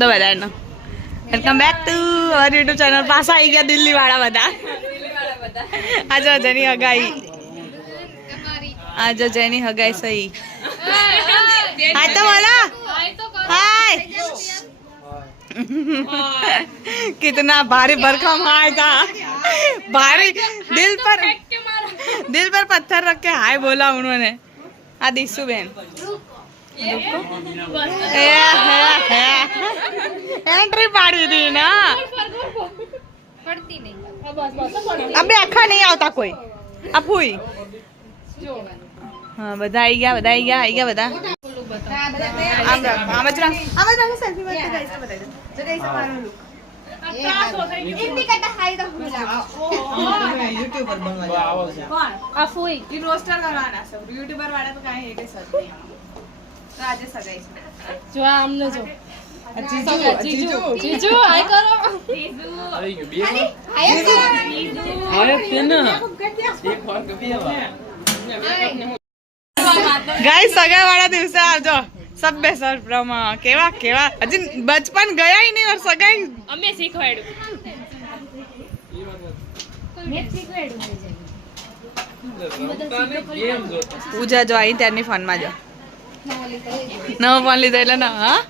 તો બધાનો welcome back to our YouTube channel. પાછા આવી ગયા દિલ્હી વાળા બધા. આજે જેની હગાઈ સહી. હાય તો બોલો. हाय कितना भारी भरकम हाय था. भारी दिल पर पत्थर रख के हाय बोला उन्होंने. आ दिशु बहन एंट्री पाड़ी थी ना. अबे आखा नहीं आता कोई. अब हुई. हाँ બધા આવી ગયા બધા. આમ જ સેલ્ફી માટે ગાઈસ ને બતાવી દો. જો ગાઈસ મારું લુક ઇન્ડી કટા હાઈ તો યુટ્યુબર બનવા આવો છે. કોણ આ ફૂઈ ઈ રોસ્ટર કરવાના છે. યુટ્યુબર વાળા તો કાઈ હેડે સર નહીં. તો આજે સગાઈ છે. જો આમને જો જીજુ હાય કરો. જીજુ અરે યુ બી હાય કરો. હાય તેના એક વાર કભી આવા ગાઈસ સગાઈ વાળા દિવસે આવજો. સબે સરપ્રમાં કેવા હજી બચપન ગયા ही नहीं और સગાઈ અમે શીખવાડ્યું. પૂજા જો આવી ત્યારની ફોનમાં જો નવો ફોન લીધો એટલે ના. હા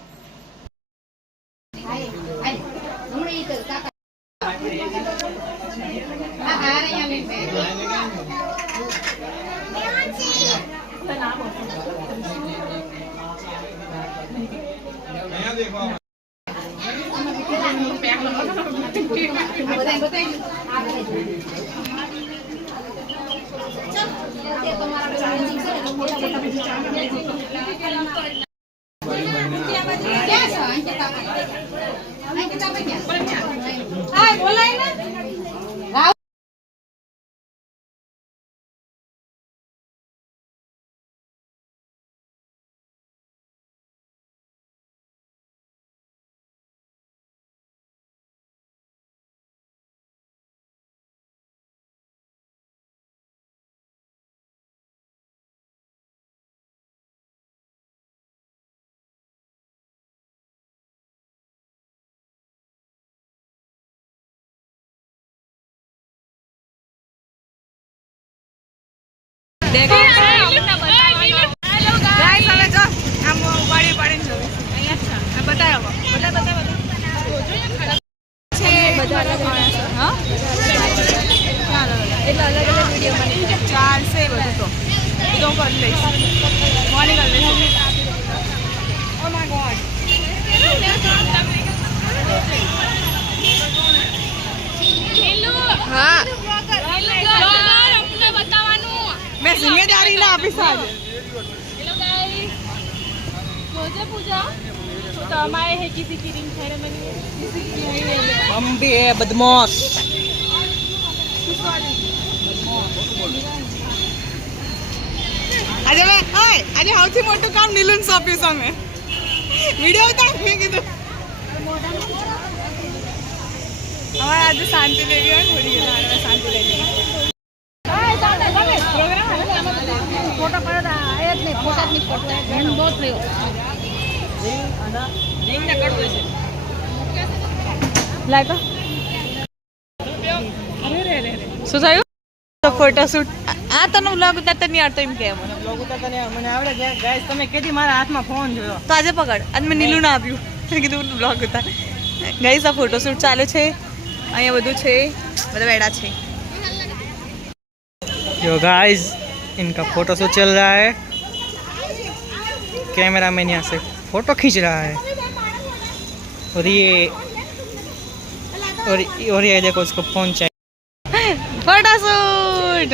देखो गाइस હવે જો આમ ઉપાડી પડીને જોઈ અહીંયા છે. બતાવો બતા છે બધા અલગ હા એટલે અલગ વિડિયો બની ચાલશે બધું. તો એ તો કરી લઈશ. મોર્નિંગ કરી લઈશ. ઓ માય ગોડ હા मैं जिम्मेदारी ना आपी साथ. हेलो गाइस पूजा तो हमारे है किसी की रिंग सेरेमनी. हम भी है बदमाश. આજે મે હાય આજે સૌથી મોટું કામ નીલુન સોંપ્યું સામે વિડિયો ઉતાર મેં કીધું અમારે આજે શાંતિ લેવી હોય થોડી ઘણી શાંતિ લેવી. फोटो पड़ा आया नहीं फोटो नहीं फोटो एंड बहुत थयो रिंग ना कट दे लाइक अरे શું થયું? તો ફોટો શૂટ આ તને વ્લોગ ઉતારતા નહીં આવડતો એમ કે મને વ્લોગ ઉતારતા નહીં મને આવડે. ગાઈસ તમે કેદી મારા હાથમાં ફોન જોયો તો આજે પકડ. આજ મેં નીલું ના આપ્યું. મેં કીધું વ્લોગ ઉતાર. ગાઈસ આ ફોટો શૂટ ચાલે છે. અહીંયા બધું છે બધા બેડા છે. यो गाइस इनका फोटो शूट चल रहा है. कैमरा मैन यहाँ से फोटो खींच रहा है और ये देखो इसको फोन चाहिए. फोटो शूट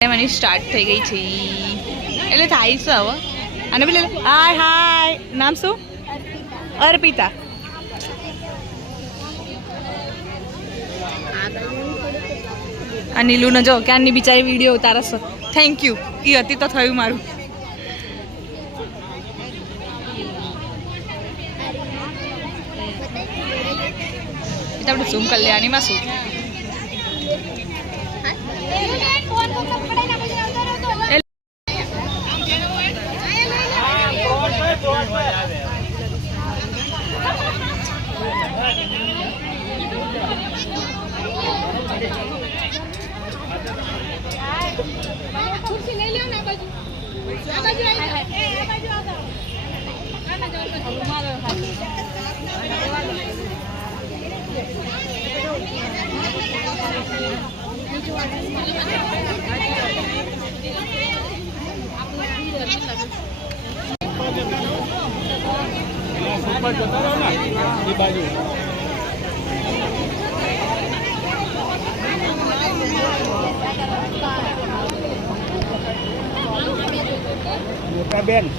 મને સ્ટાર્ટ થઈ ગઈ છે એટલે થાય છે હવે અને પેલે હાય હાય નામ શું અર્પિતા આ નીલું ન જો ક્યારની બિચારી વિડીયો ઉતારસ થેન્ક યુ એ હતી તો થયું મારું આપણે ઝૂમ કરી લે આનીમાં શું મોટા બેન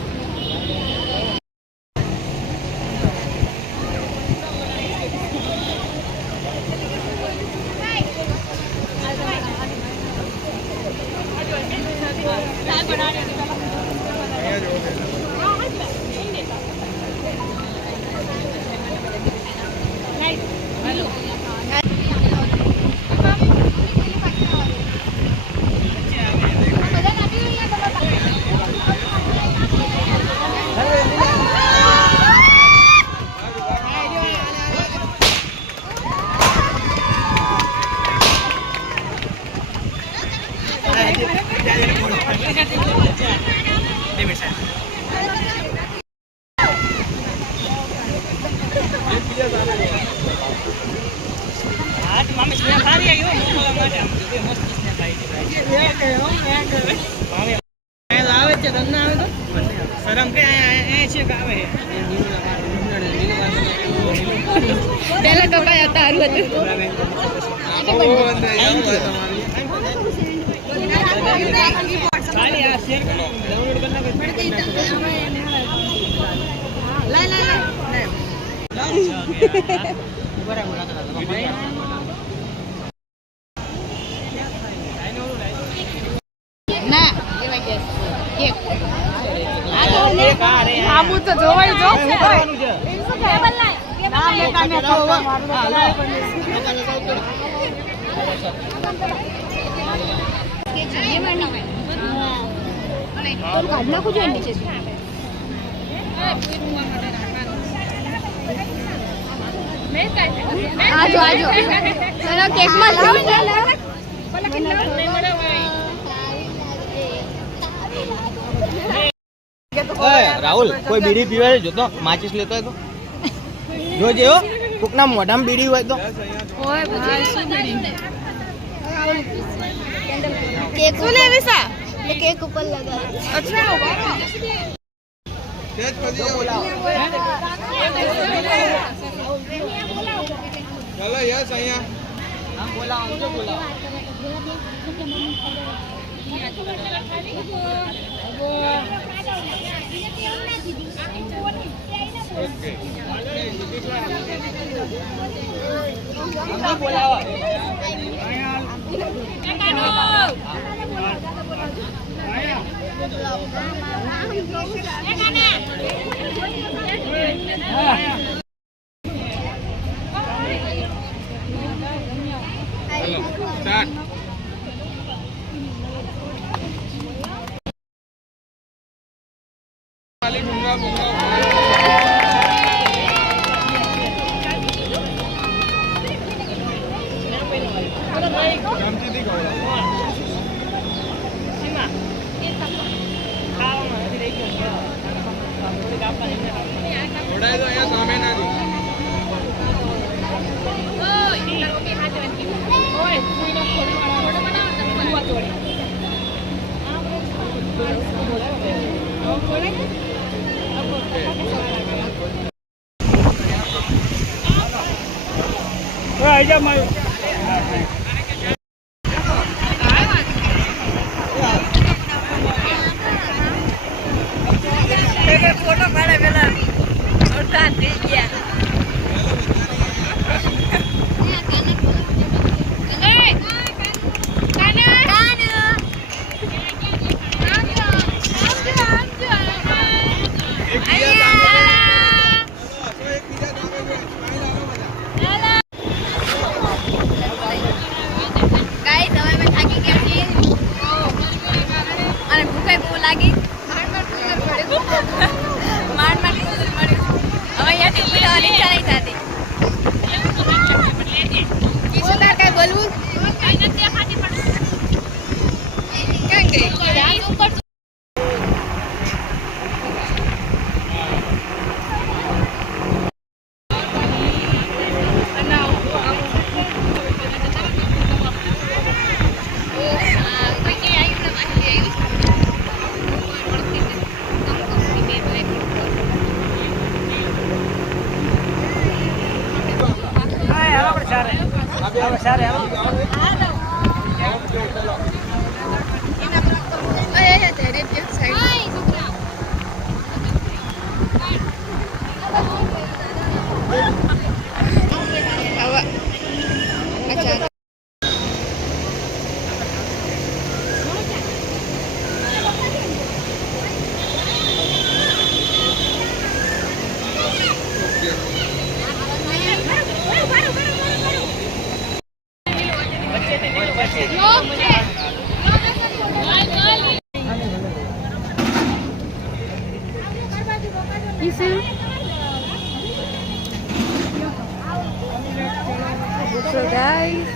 પેલા કપાય તારું હતું આબુ તો જોવાય જો આજો આજો ચલો કેક માં રાહુલ કોઈ બીડી પીવે જો તો માચીસ લેતો હોય તો જોજે હો કોકના મોઢામાં બીડી હોય તો ઓય ભાઈ શું બીડી કેક શું લેવી સા એ કેક ઉપર લગા અચ્છા વાહ તેજ કરી બોલાવો ચલો યસ અહીંયા આમ બોલાવો આમ જો બોલાવો આઈ જા માયો લાગી માંડ કુલર મળ્યું હવે અહીંયાથી ઉભી થવાની ઈચ્છા નહીં થતી કિશોર કઈ બોલવું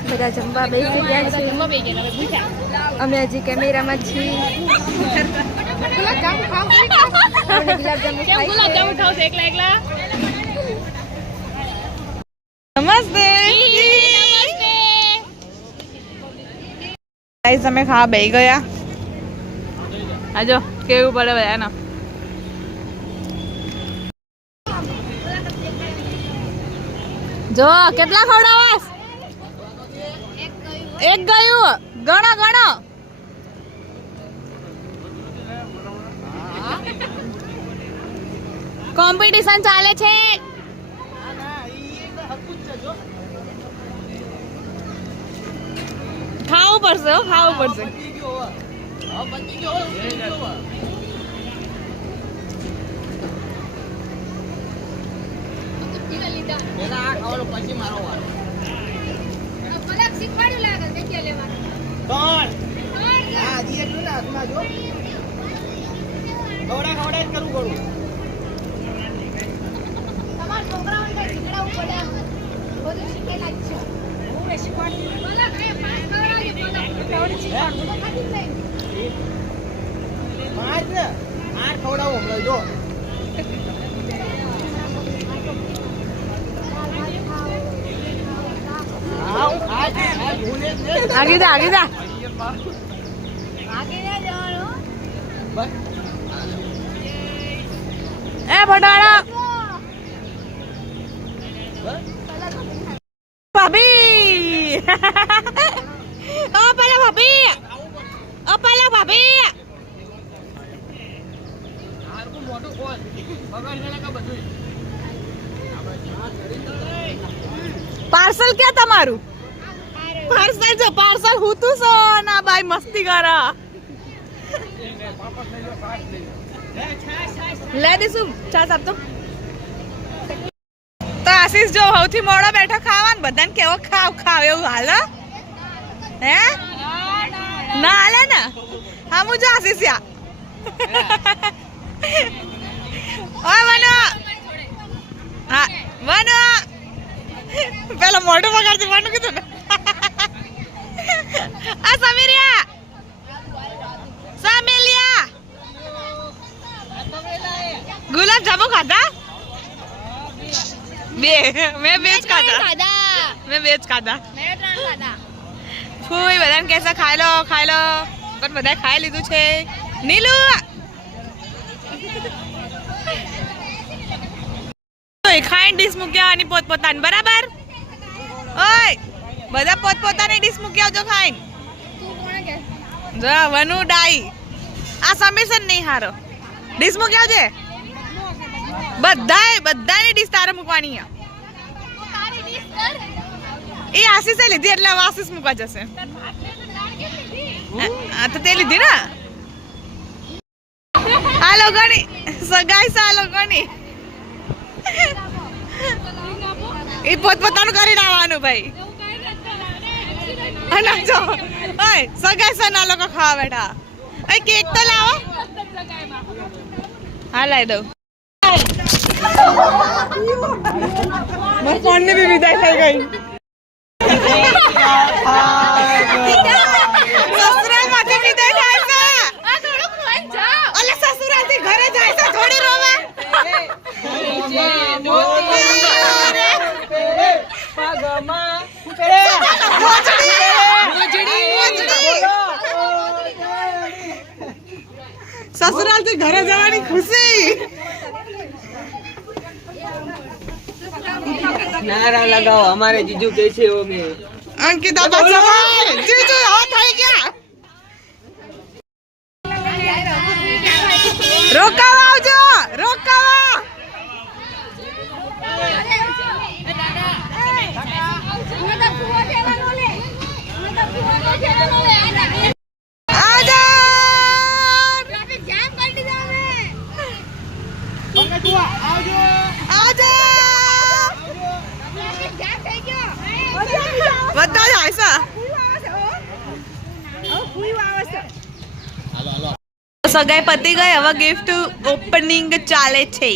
બધા જમવા બેસી ગયા છે અમે હજી કેમેરામાં છીએ નમસ્તે ગાઈસ અમે ખાવા બેસી ગયા આજો કેવું પડે બધાને જો કેટલા ખવડાવાસ એક ગયું ગણો ગણો કોમ્પિટિશન ચાલે છે ખાવું પડશે ખાવું પડશે પછી મારો વારો શીખવાડ્યું લાગે જગ્યા લેવાનું કોણ હા દી એટલું ને હાથમાં જો ખવડા જ કરું તમારા છોકરાઓને કઈ શીખડાવવું પડે બધું શીખેલા જ છે હું શીખવાડું બોલા કઈ પાંચ ખવડાવજો બોલા શીખવાડું તો ખાધી નહીં પાંચ ને આઠ ખવડાવું હમણાં જો आगे जा आगे जा ए भटाड़ा भाभी ओ पहले भाभी पार्सल क्या તમારું પાર્સલ જો પાર્સલ હું તું સો ના ભાઈ મસ્તી કરા લે દેસું છાસ આપતો તો આશીષ જો સૌથી મોડો બેઠો ખાવાનું બધાને કેવો ખાવ એવું હાલ હે ના હાલે ને હા હું જો આશીષ યા ઓય વનો હા વનો પેલા મોઢું પકડતી વનો કીધું ને આ સમીરિયા સામેલિયા ગુલાબ જામુ ખાધા મેં બે જ ખાધા ફૂઈ બધાને કહેશે ખાઈ લો પણ બધા ખાઈ લીધું છે નીલુ ખાઈને ડીશ મૂક્યા અને પોતપોતાની બરાબર ઓય બધા પોતપોતાની ડીશ મૂકી આવજો ખાઈને જો વનુ ડાઈ આ સમીરસન નહીં હારો ડીશ મૂકી આવજે બધાની ડીશ તારે મૂકવાની એ આશીષે લીધી એટલે આશીષ મૂકવા જશે તો તે લીધી ને આ લોકોની સગાઈ છે આ લોકોની એ પોતપોતાનું કરીને આવવાનું ભાઈ અને જો ઓય સગાઈ છે ના લોકો ખાવા બેઠા ઓય કેક તો લાવો હા લાવી દઉં. મારા ફોન ને બી વિદાય થઈ ગઈ. સસુરાલ માંથી વિદાય થાય છે. આ થોડુંક ફોન જાઓ. ઓલે સસુરાલ થી ઘરે જાય છે થોડી રોવા. ससुराल से घरे जवानी खुशी नारा लगाओ हमारे जीजू कैसे हो गए अंकिता बच्चा जीजू हाथ आई क्या रोकावा आवજો रोकावा સગાઈ પતી ગઈ હવે ગિફ્ટ ઓપનિંગ ચાલે છે.